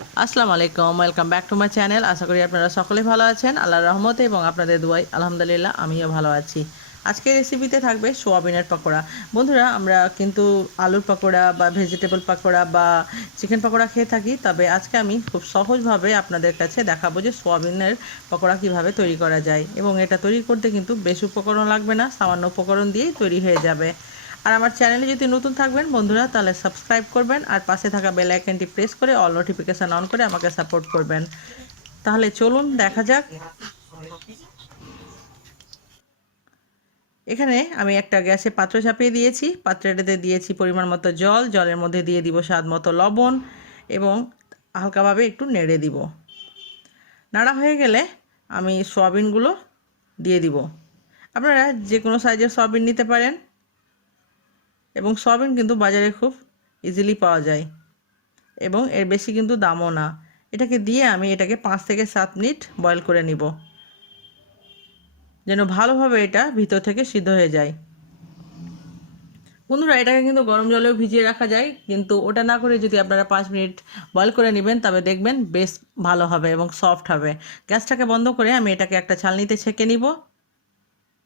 আসসালামু আলাইকুম, welcome back to my channel. আশা করি আপনারা সকলেই ভালো আছেন আল্লাহর রহমতে এবং আপনাদের দোয়ায় আলহামদুলিল্লাহ আমিও ভালো আছি। আজকের রেসিপিতে থাকবে সোয়াবিনের পকোড়া। বন্ধুরা, আমরা কিন্তু আলুর পকোড়া বা ভেজিটেবল পকোড়া বা চিকেন পকোড়া খেয়ে থাকি, তবে আজকে আমি খুব সহজভাবে আপনাদের কাছে দেখাবো যে সোয়াবিনের পকোড়া কিভাবে তৈরি করা যায়। এবং এটা তৈরি করতে কিন্তু বেশি উপকরণ লাগবে না, সামান্য উপকরণ দিয়েই তৈরি হয়ে যাবে। আর আমার চ্যানেলে যদি নতুন থাকবেন বন্ধুরা, তাহলে সাবস্ক্রাইব করবেন আর পাশে থাকা বেল আইকনটি প্রেস করে অল নোটিফিকেশান অন করে আমাকে সাপোর্ট করবেন। তাহলে চলুন দেখা যাক। এখানে আমি একটা গ্যাসে পাত্র চাপিয়ে দিয়েছি, পাত্রটাতে দিয়েছি পরিমাণ মতো জল, জলের মধ্যে দিয়ে দিব স্বাদ মতো লবণ এবং হালকাভাবে একটু নেড়ে দিব। নাড়া হয়ে গেলে আমি সয়াবিনগুলো দিয়ে দিব। আপনারা যে কোনো সাইজের সয়াবিন নিতে পারেন এবং সয়াবিন কিন্তু বাজারে খুব ইজিলি পাওয়া যায় এবং এর বেশি কিন্তু দামও না। এটাকে দিয়ে আমি এটাকে 5 থেকে 7 মিনিট বয়েল করে নিব, যেন ভালোভাবে এটা ভিতর থেকে সিদ্ধ হয়ে যায়। বন্ধুরা, এটাকে কিন্তু গরম জলেও ভিজিয়ে রাখা যায়, কিন্তু ওটা না করে যদি আপনারা 5 মিনিট বয়েল করে নেবেন তবে দেখবেন বেশ ভালো হবে এবং সফট হবে। গ্যাসটাকে বন্ধ করে আমি এটাকে একটা ছালনিতে ছেঁকে নিব।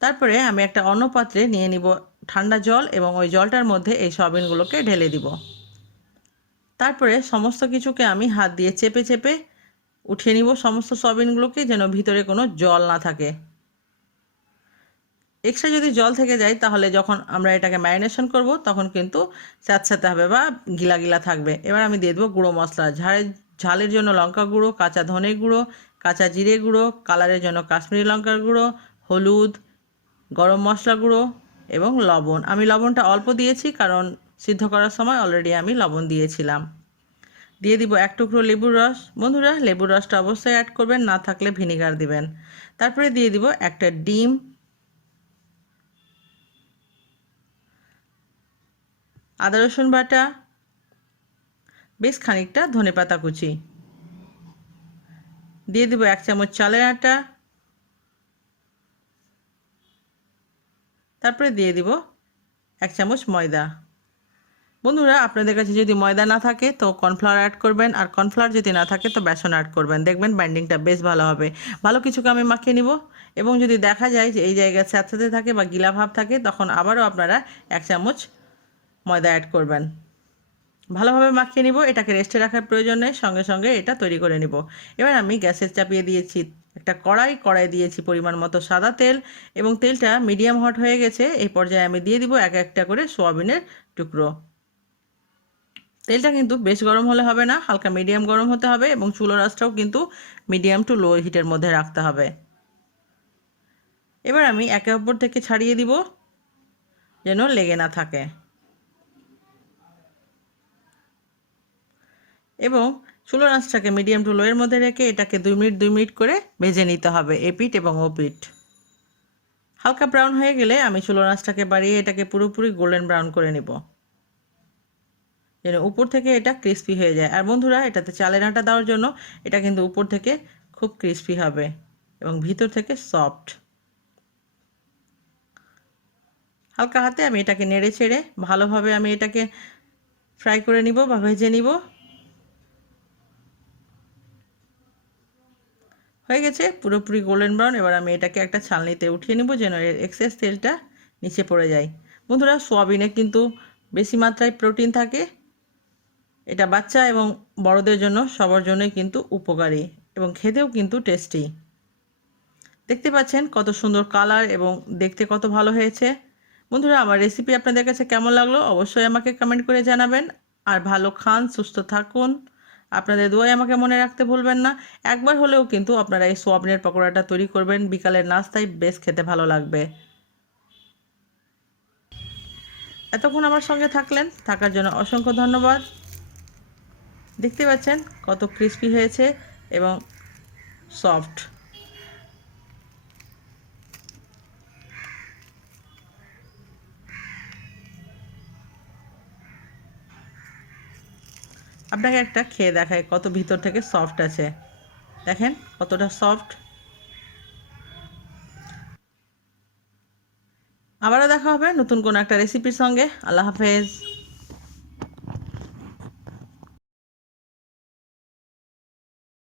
তারপরে আমি একটা অন্য পাত্রে নিয়ে নিব ঠান্ডা জল এবং ওই জলটার মধ্যে এই সয়াবিনগুলোকে ঢেলে দিব। তারপরে সমস্ত কিছুকে আমি হাত দিয়ে চেপে চেপে উঠিয়ে নিব সমস্ত সয়াবিনগুলোকে, যেন ভিতরে কোনো জল না থাকে। এক্সট্রা যদি জল থেকে যায় তাহলে যখন আমরা এটাকে ম্যারিনেশন করব তখন কিন্তু স্যাঁতস্যাঁতে হবে বা গিলা গিলা থাকবে। এবার আমি দিয়ে দেবো গুঁড়ো মশলা। ঝালের জন্য লঙ্কা গুঁড়ো, কাঁচা ধনে গুঁড়ো, কাঁচা জিরে গুঁড়ো, কালারের জন্য কাশ্মীরি লঙ্কার গুঁড়ো, হলুদ, গরম মশলা গুঁড়ো এবং লবণ। আমি লবণটা অল্প দিয়েছি কারণ সিদ্ধ করার সময় অলরেডি আমি লবণ দিয়েছিলাম। দিয়ে দিব 1 টুকরো লেবুর রস। বন্ধুরা, লেবুর রসটা অবশ্যই অ্যাড করবেন, না থাকলে ভিনেগার দিবেন। তারপরে দিয়ে দিব একটা ডিম, আদা রসুন বাটা, বেশ খানিকটা ধনেপাতা কুচি, দিয়ে দিব 1 চামচ চালের আটা, তারপরে দিয়ে দিব 1 চামচ ময়দা। বন্ধুরা, আপনাদের কাছে যদি ময়দা না থাকে তো কর্নফ্লাওয়ার অ্যাড করবেন, আর কর্নফ্লাওয়ার যদি না থাকে তো বেসন অ্যাড করবেন, দেখবেন বাইন্ডিংটা বেশ ভালো হবে। ভালো কিছুকে আমি মাখিয়ে নিব এবং যদি দেখা যায় যে এই জায়গায় স্যাঁতস্যাঁতে থাকে বা গিলা ভাব থাকে তখন আবারও আপনারা 1 চামচ ময়দা অ্যাড করবেন। ভালোভাবে মাখিয়ে নিব, এটাকে রেস্টে রাখার প্রয়োজন নেই, সঙ্গে সঙ্গে এটা তৈরি করে নিব। এবার আমি গ্যাসে চাপিয়ে দিয়েছি একটা কড়াই দিয়েছি পরিমাণ মতো সাদা তেল এবং তেলটা মিডিয়াম হট হয়ে গেছে। এই পর্যায়ে আমি দিয়ে দিব এক একটা করে সোয়াবিনের টুকরো। তেলটা কিন্তু বেশ গরম হলে হবে না, হালকা মিডিয়াম গরম হতে হবে এবং চুলার আঁচটাও কিন্তু মিডিয়াম টু লো হিটের মধ্যে রাখতে হবে। এবার আমি একে অপর থেকে ছাড়িয়ে দিব যেন লেগে না থাকে এবং চুলার আঁচটাকে মিডিয়াম টু লো এর মধ্যে রেখে এটাকে 2 মিনিট 2 মিনিট করে ভেজে নিতে হবে, এপিঠ এবং ওপিঠ। হালকা ব্রাউন হয়ে গেলে আমি চুলার আঁচটাকে বাড়িয়ে এটাকে পুরোপুরি গোল্ডেন ব্রাউন করে নেব, যেন উপর থেকে এটা ক্রিস্পি হয়ে যায়। আর বন্ধুরা, এটাতে চালের আটা দেওয়ার জন্য এটা কিন্তু উপর থেকে খুব ক্রিস্পি হবে এবং ভিতর থেকে সফট। হালকা হাতে আমি এটাকে নেড়ে ছেড়ে ভালোভাবে আমি এটাকে ফ্রাই করে নিব বা ভেজে নিব। হয়ে গেছে পুরোপুরি গোল্ডেন ব্রাউন। এবার আমি এটাকে একটা ছালনিতে উঠিয়ে নিব যেন এর এক্সেস তেলটা নিচে পড়ে যায়। বন্ধুরা, সোয়াবিনে কিন্তু বেশি মাত্রায় প্রোটিন থাকে, এটা বাচ্চা এবং বড়দের জন্য সবার জন্যই কিন্তু উপকারী এবং খেতেও কিন্তু টেস্টি। দেখতে পাচ্ছেন কত সুন্দর কালার এবং দেখতে কত ভালো হয়েছে। বন্ধুরা, আমার রেসিপি আপনাদের কাছে কেমন লাগলো অবশ্যই আমাকে কমেন্ট করে জানাবেন। আর ভালো খান, সুস্থ থাকুন, আপনাদের দোয়াই আমাকে মনে রাখতে ভুলবেন না। একবার হলেও কিন্তু আপনারা এই সোয়াবিনের পকোড়াটা তৈরি করবেন, বিকালের নাস্তায় বেশ খেতে ভালো লাগবে। এতক্ষণ আমার সঙ্গে থাকার জন্য অসংখ্য ধন্যবাদ। দেখতে পাচ্ছেন কত ক্রিস্পি হয়েছে এবং সফট। আপনাকে একটা খেয়ে দেখায় কত ভিতর থেকে সফট আছে, দেখেন কতটা সফট। আবারও দেখা হবে নতুন কোনো একটা রেসিপির সঙ্গে। আল্লাহ হাফেজ।